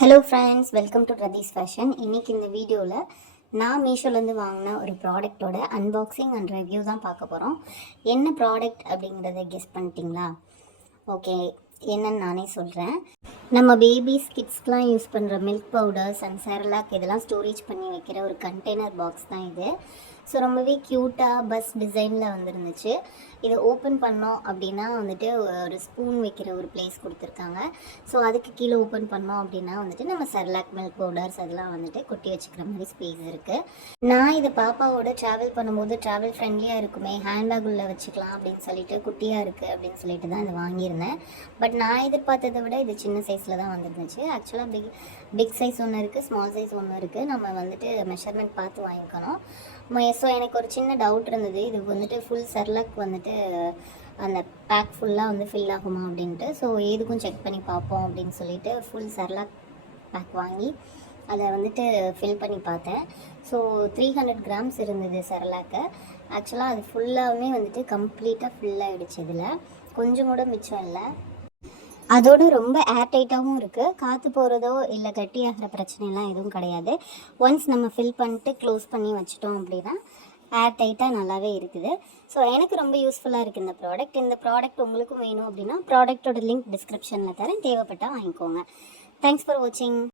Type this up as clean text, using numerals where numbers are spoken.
Hello friends, welcome to Rathees fashion. இன்றைக்கி இந்த வீடியோவில் நான் மீஷோலேருந்து வாங்கின ஒரு ப்ராடக்ட்டோட அன்பாக்சிங் அண்ட் ரிவ்யூ தான் பார்க்க போகிறோம். என்ன ப்ராடக்ட் அப்படிங்கிறத கெஸ் பண்ணிட்டீங்களா? ஓகே, என்னன்னு நானே சொல்கிறேன். நம்ம பேபிஸ் கிட்ஸ்க்கெலாம் யூஸ் பண்ணுற மில்க் பவுடர்ஸ் அண்ட் செரலாக் இதெல்லாம் ஸ்டோரேஜ் பண்ணி வைக்கிற ஒரு கண்டெய்னர் பாக்ஸ் தான் இது. ஸோ ரொம்பவே க்யூட்டாக பஸ் டிசைனில் வந்துருந்துச்சு. இதை ஓப்பன் பண்ணோம் அப்படின்னா வந்துட்டு ஒரு ஸ்பூன் வைக்கிற ஒரு பிளேஸ் கொடுத்துருக்காங்க. ஸோ அதுக்கு கீழே ஓப்பன் பண்ணோம் அப்படின்னா வந்துட்டு நம்ம செர்லாக் மில்க் பவுடர்ஸ் அதெல்லாம் வந்துட்டு கொட்டி வச்சுக்கிற மாதிரி ஸ்பேஸ் இருக்குது. நான் இது பாப்பாவோட ட்ராவல் பண்ணும்போது ட்ராவல் ஃப்ரெண்ட்லியாக இருக்குமே, ஹேண்ட்பேக் உள்ளே வச்சுக்கலாம் அப்படின்னு சொல்லிட்டு குட்டியாக இருக்குது அப்படின்னு சொல்லிட்டு தான் இதை வாங்கியிருந்தேன். பட் நான் எதிர்பார்த்ததை விட இது சின்ன சைஸில் தான் வந்துருந்துச்சு. ஆக்சுவலாக பிக் சைஸ் ஒன்று இருக்குது, ஸ்மால் சைஸ் ஒன்று இருக்குது. நம்ம வந்துட்டு மெஷர்மெண்ட் பார்த்து வாங்கிக்கணும். ஸோ எனக்கு ஒரு சின்ன டவுட் இருந்தது, இது வந்துட்டு ஃபுல் செர்லாக் வந்துட்டு அந்த பேக் ஃபுல்லாக வந்து ஃபில் ஆகுமா அப்படின்ட்டு. ஸோ எதுக்கும் செக் பண்ணி பார்ப்போம் அப்படின்னு சொல்லிட்டு ஃபுல் செர்லாக் பேக் வாங்கி அதை வந்துட்டு ஃபில் பண்ணி பார்த்தேன். ஸோ 300 கிராம்ஸ் இருந்தது செர்லாக்கு. ஆக்சுவலாக அது ஃபுல்லாகவுமே வந்துட்டு கம்ப்ளீட்டாக ஃபில்லாகிடுச்சு. இதில் கொஞ்சம் கூட மிச்சம் இல்லை. அதோடு ரொம்ப ஏர் டைட்டாகவும் இருக்குது. காற்று போகிறதோ இல்லை கட்டியாகிற பிரச்சனைலாம் எதுவும் கிடையாது. ஒன்ஸ் நம்ம ஃபில் பண்ணிட்டு க்ளோஸ் பண்ணி வச்சிட்டோம் அப்படின்னா ஏர் டைட்டாக நல்லாவே இருக்குது. ஸோ எனக்கு ரொம்ப யூஸ்ஃபுல்லாக இருக்குது இந்த ப்ராடக்ட். இந்த ப்ராடக்ட் உங்களுக்கும் வேணும் அப்படின்னா ப்ராடக்டோட லிங்க் டிஸ்கிரிப்ஷனில் தரேன், தேவைப்பட்டால் வாங்கிக்கோங்க. தேங்க்ஸ் ஃபார் வாட்சிங்.